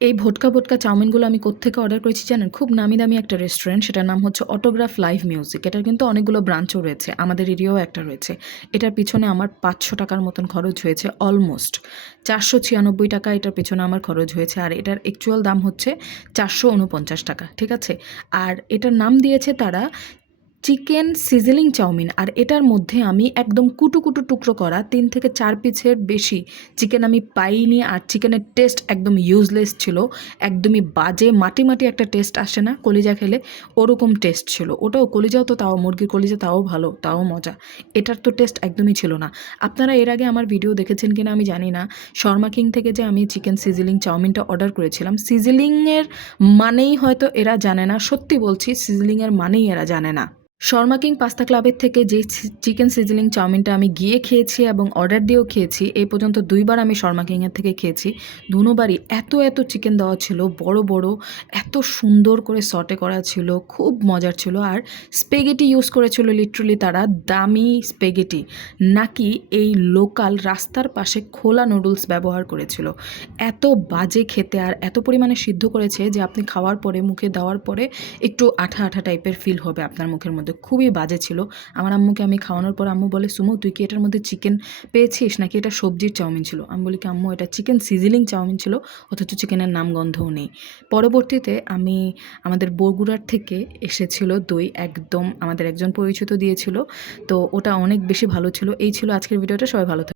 এই ভোটকা ভোটকা চাউমিনগুলো আমি কোত্থেকে অর্ডার করেছি জানেন? খুব নামি দামি একটা রেস্টুরেন্ট, সেটার নাম হচ্ছে অটোগ্রাফ লাইভ মিউজিক। এটার কিন্তু অনেকগুলো ব্রাঞ্চও রয়েছে, আমাদের এরিয়াও একটা রয়েছে। এটার পিছনে আমার ৫০০ টাকার মতন খরচ হয়েছে, অলমোস্ট ৪৯৬ টাকা এটার পেছনে আমার খরচ হয়েছে। আর এটার অ্যাকচুয়াল দাম হচ্ছে ৪৪৯ টাকা, ঠিক আছে? আর এটার নাম দিয়েছে তারা চিকেন সিজলিং চাউমিন। আর এটার মধ্যে আমি একদম কুটু কুটু টুকরো করা ৩ থেকে ৪ পিসের বেশি চিকেন আমি পাইনি। আর চিকেনের টেস্ট একদম ইউজলেস ছিল, একদমই বাজে মাটি মাটি একটা টেস্ট আসে না কলিজা খেলে, ওরকম টেস্ট ছিল। ওটাও কলিজাও তো তাও মুরগির কলিজা, তাও ভালো, তাও মজা। এটার তো টেস্ট একদমই ছিল না। আপনারা এর আগে আমার ভিডিও দেখেছেন কিনা আমি জানি না, শর্মা কিং থেকে যে আমি চিকেন সিজলিং চাউমিনটা অর্ডার করেছিলাম, সিজলিংয়ের মানেই হয়তো এরা জানে না, সত্যি বলছি সিজলিংয়ের মানেই এরা জানে না। শর্মা কিং পাস্তা ক্লাবের থেকে যে চিকেন সিজলিং চাউমিনটা আমি গিয়ে খেয়েছি এবং অর্ডার দিয়েও খেয়েছি, এই পর্যন্ত ২ বার আমি শর্মা কিংয়ের থেকে খেয়েছি। দুবারই এত এত চিকেন দেওয়া ছিল, বড় বড়, এত সুন্দর করে সটে করা ছিল, খুব মজার ছিল। আর স্পেগেটি ইউজ করেছিল লিটারালি তারা, দামি স্পেগেটি, নাকি এই লোকাল রাস্তার পাশে খোলা নুডলস ব্যবহার করেছিল। এত বাজে খেতে, আর এত পরিমাণে সিদ্ধ করেছে যে আপনি খাওয়ার পরে, মুখে দেওয়ার পরে একটু আঠা আঠা টাইপের ফিল হবে আপনার মুখের মধ্যে। খুবই বাজে ছিল। আমার আম্মুকে আমি খাওয়ানোর পর আম্মু বলে, সুমো তুই কি এটার মধ্যে চিকেন পেয়েছিস নাকি এটা সবজির চাউমিন ছিল? আমি বলি কি আম্মু এটা চিকেন সিজলিং চাউমিন ছিল, অথচ চিকেনের নাম গন্ধও নেই। পরবর্তীতে আমি আমাদের বগুড়ার থেকে এসেছিল দই, একদম আমাদের একজন পরিচিত দিয়েছিল, তো ওটা অনেক বেশি ভালো ছিল। এই ছিল আজকের ভিডিওটা, সবাই ভালো থাকবেন।